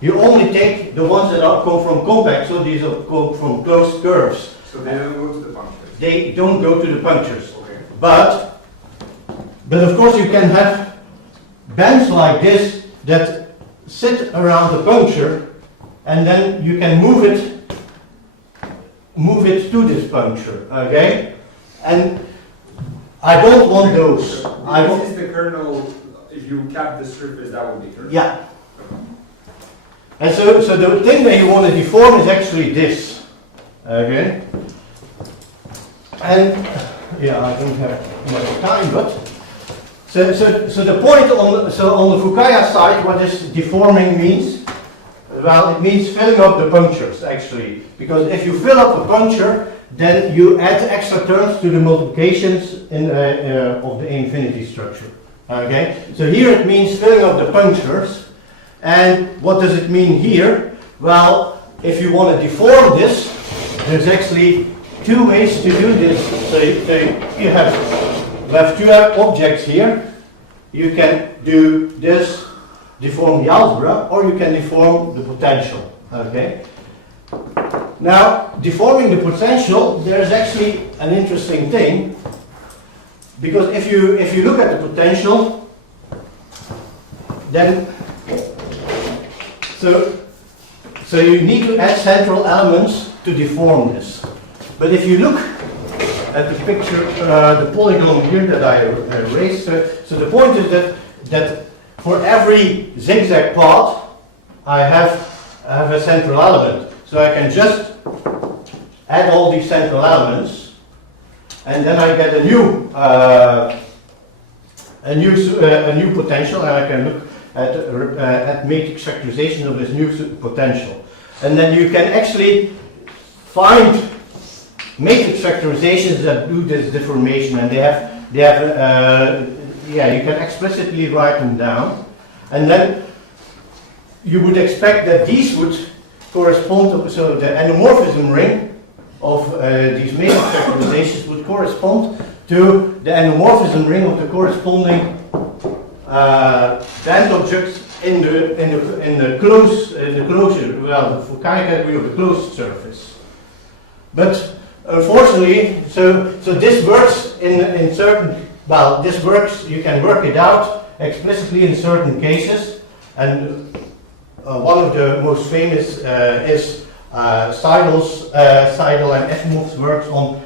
You only take the ones that come from compact, so these are come from closed curves. So they don't go to the punctures? They don't go to the punctures. Okay. But of course you can have bands like this that sit around the puncture, and then you can move it to this puncture, okay? And I don't want those. I This want, is the kernel, if you cap the surface, that would be kernel. yeah. And so the thing that you want to deform is actually this. Okay? And, yeah, I don't have much time, but so the point on the Fukaya side, what this deforming means, well, it means filling up the punctures actually, because if you fill up a puncture, then you add extra terms to the multiplications of the infinity structure. Okay, so here it means filling up the punctures, and what does it mean here? Well, if you want to deform this, there's actually two ways to do this. So you have two objects here. You can do this, deform the algebra, or you can deform the potential. Okay. Now, deforming the potential, there's actually an interesting thing, because if you look at the potential, then so you need to add central elements to deform this. But if you look at the picture, the polygon here that I erased, so the point is that for every zigzag path, I have a central element. So I can just add all these central elements, and then I get a new potential, and I can look at matrix factorization of this new potential. And then you can actually find matrix factorizations that do this deformation, and you can explicitly write them down, and then you would expect that these would correspond to, so the endomorphism ring of these matrix factorizations would correspond to the endomorphism ring of the corresponding band objects in the closure, well, the Fukaya category of the closed surface. But unfortunately, so this works in certain, well, this works, you can work it out explicitly in certain cases, and one of the most famous is Seidel and Efimoff's works on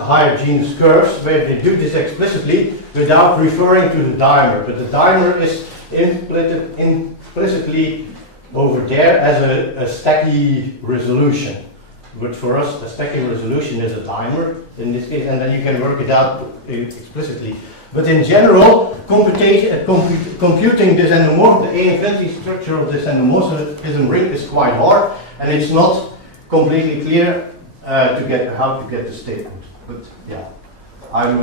higher genus curves, where they do this explicitly without referring to the dimer. But the dimer is implicitly over there as a stacky resolution. But for us, a stacky resolution is a dimer in this case, and then you can work it out explicitly. But in general, computing this endomorphism, the A infinity structure of this endomorphism ring is quite hard, and it's not completely clear how to get the statement. But yeah, I'm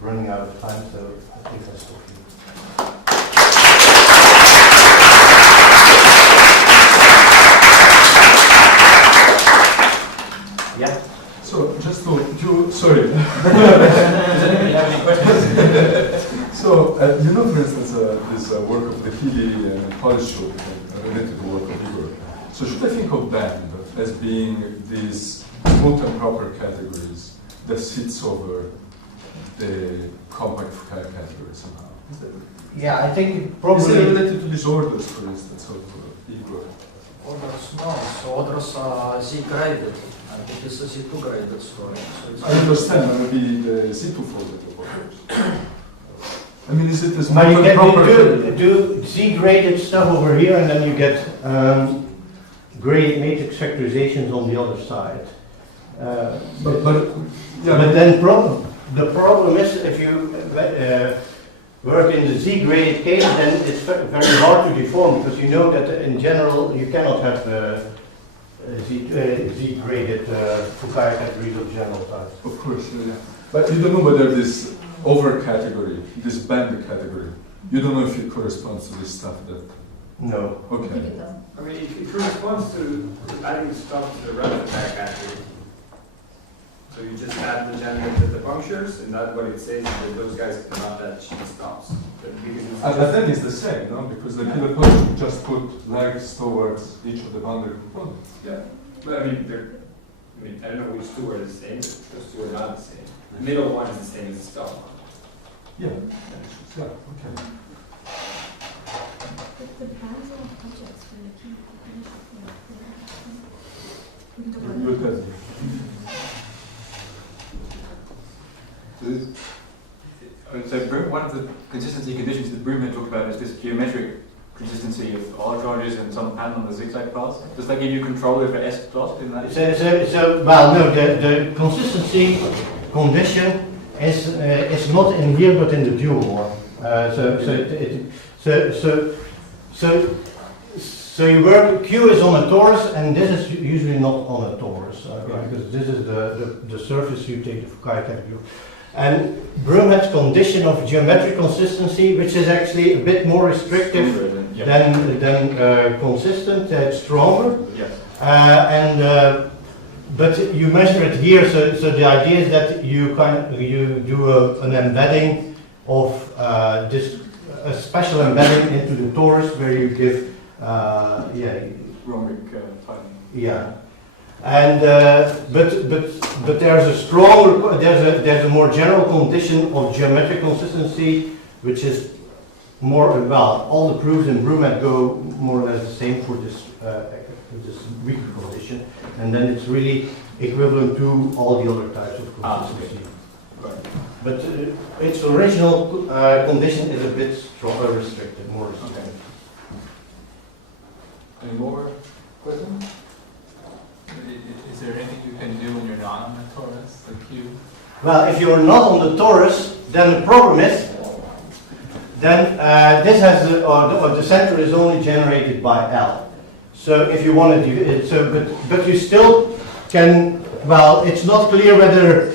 running out of time, so I think I'll stop here. Yeah. So just to sorry. Do you have any questions? So you know, for instance, this work of the Healy and Hausdorff related to work of Igor. So should I think of band as being these smooth and proper categories that sits over the compact Fukaya category somehow? Yeah, I think Is probably it related to disorders, for instance, of Igor? Orders, no. So orders are Z-graded, and it is a Z2-graded story. So it's I understand, maybe the Z2 folded of orders. I mean, is it as but you smooth and proper? can do Z-graded stuff over here, and then you get graded matrix factorizations on the other side. But then the problem is if you work in the Z-graded case, then it's very hard to deform, because you know that in general you cannot have Z-graded Fukaya categories of general types. Of course, yeah. But you don't know whether this over category, this band category, you don't know if it corresponds to this stuff that. No. I think Okay. it doesn't. I mean, it corresponds to adding stuff to the relative category. So you just add the gender to the punctures, and that's what it says, that those guys cannot touch the stops. But then it's the same, no? Because the killer function just put legs towards each of the boundary components. Yeah, but I mean, I don't know which two are the same, but those two are not the same. The middle one is the same as the stop one. Yeah. Yeah. Okay. The bands of objects for the key potential. You tell me. One of the consistency conditions that Broom had talked about is this geometric consistency of R charges and some pattern on the zigzag paths. Does that give you control over S plot in that? Well, no, the consistency condition is not in here but in the dual one. So you work, Q is on a torus, and this is usually not on a torus, because this is the surface you take the Fukaya category. And Broom had condition of geometric consistency, which is actually a bit more restrictive than consistent, it's stronger. Yes. But you measure it here, so the idea is that you do an embedding of a special embedding into the torus where you give Rhomic timing. yeah, and but there's a stronger, there's a more general condition of geometric consistency, which is more, well, all the proofs in Broom go more or less the same for this weaker condition, and then it's really equivalent to all the other types of consistency. Right. But its original condition is a bit stronger, restricted, more restricted. Okay. Any more questions? Is there anything you can do when you're not on the torus, the Q? Well, if you're not on the torus, then the problem is, then this has the center is only generated by L. So if you want to do it, but you still can. Well, it's not clear whether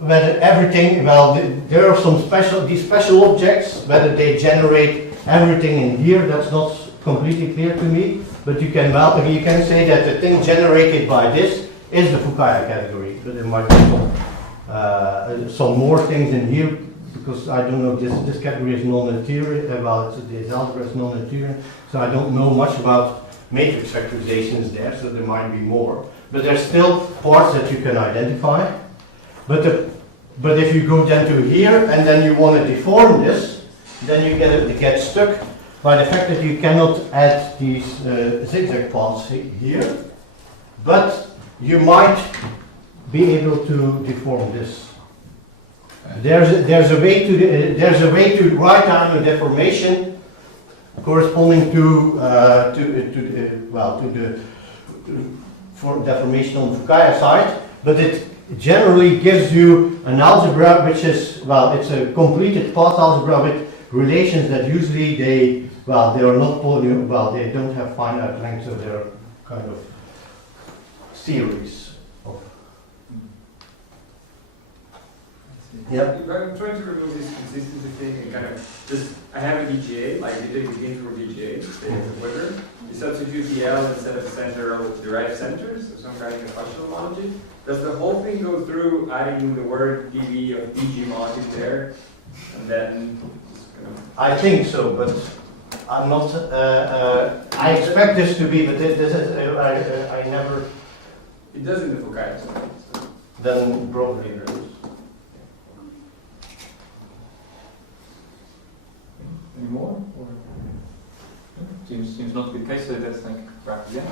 everything. Well, there are some these special objects, whether they generate everything in here. That's not completely clear to me. But you can say that the thing generated by this is the Fukaya category. But there might be some more things in here, because I don't know, this category is non-Euclidean, this algebra is non-Euclidean, so I don't know much about matrix factorizations there, so there might be more. But there's still parts that you can identify. But if you go then to here, and then you want to deform this, then you get stuck by the fact that you cannot add these zigzag paths here, but you might be able to deform this. There's a way to write down a deformation corresponding to for deformation on the Fukaya side, but it generally gives you an algebra which is, it's a completed path algebra with relations that usually they are not polynomial, they don't have finite length, so they're kind of series of. Yeah. If I'm trying to remove this consistency thing and kind of just, I have a VGA, like you take the gain for VGA, say it's a Weber, you substitute the L instead of center of derived centers, or some kind of functional homology. Does the whole thing go through adding the word dV of DG logic there, and then just kind of... I think so, but I'm not, I expect this to be, but this is, I never... It does in the Fukaya, so. Then probably there is. Any more? Or? Seems not to be the case, so let's wrap again.